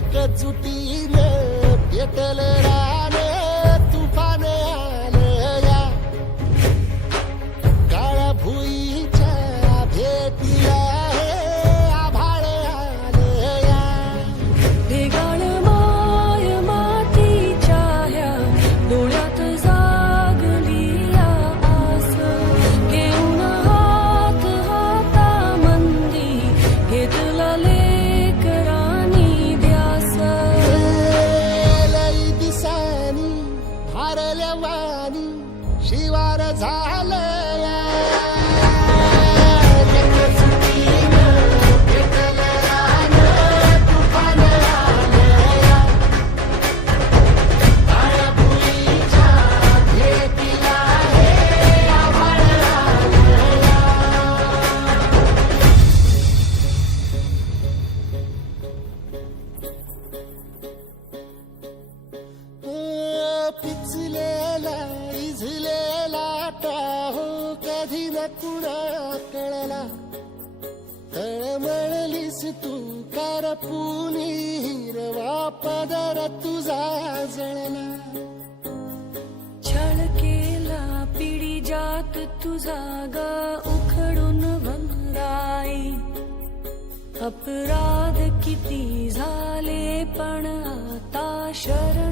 एकजुटीने पेटलं रान तुफान आलं या काळ्या भुईच्या भेटीला हे आभाळ आलं या ढेगाळ माय मातीच्या ह्या डोळ्यात जागली या आस घेऊन हात हातामंदी घेतला लेकरांनी ध्यास लई दिसानी भारल्या वाणी शिवार झालं या एकजुटीने पेटलं रान तुफान आलं या काळ्या भुईच्या भेटीला हे आभाळ आलं या पिचलेला इझलेला टाहो कधी न कुणा कळला तळमळलीस तू कारपुनी हिरवा पदर तुझा जळला छळ केला पिढी जात तुझा ग उखडून भंगाई अपराध किती झाले पण आता शरण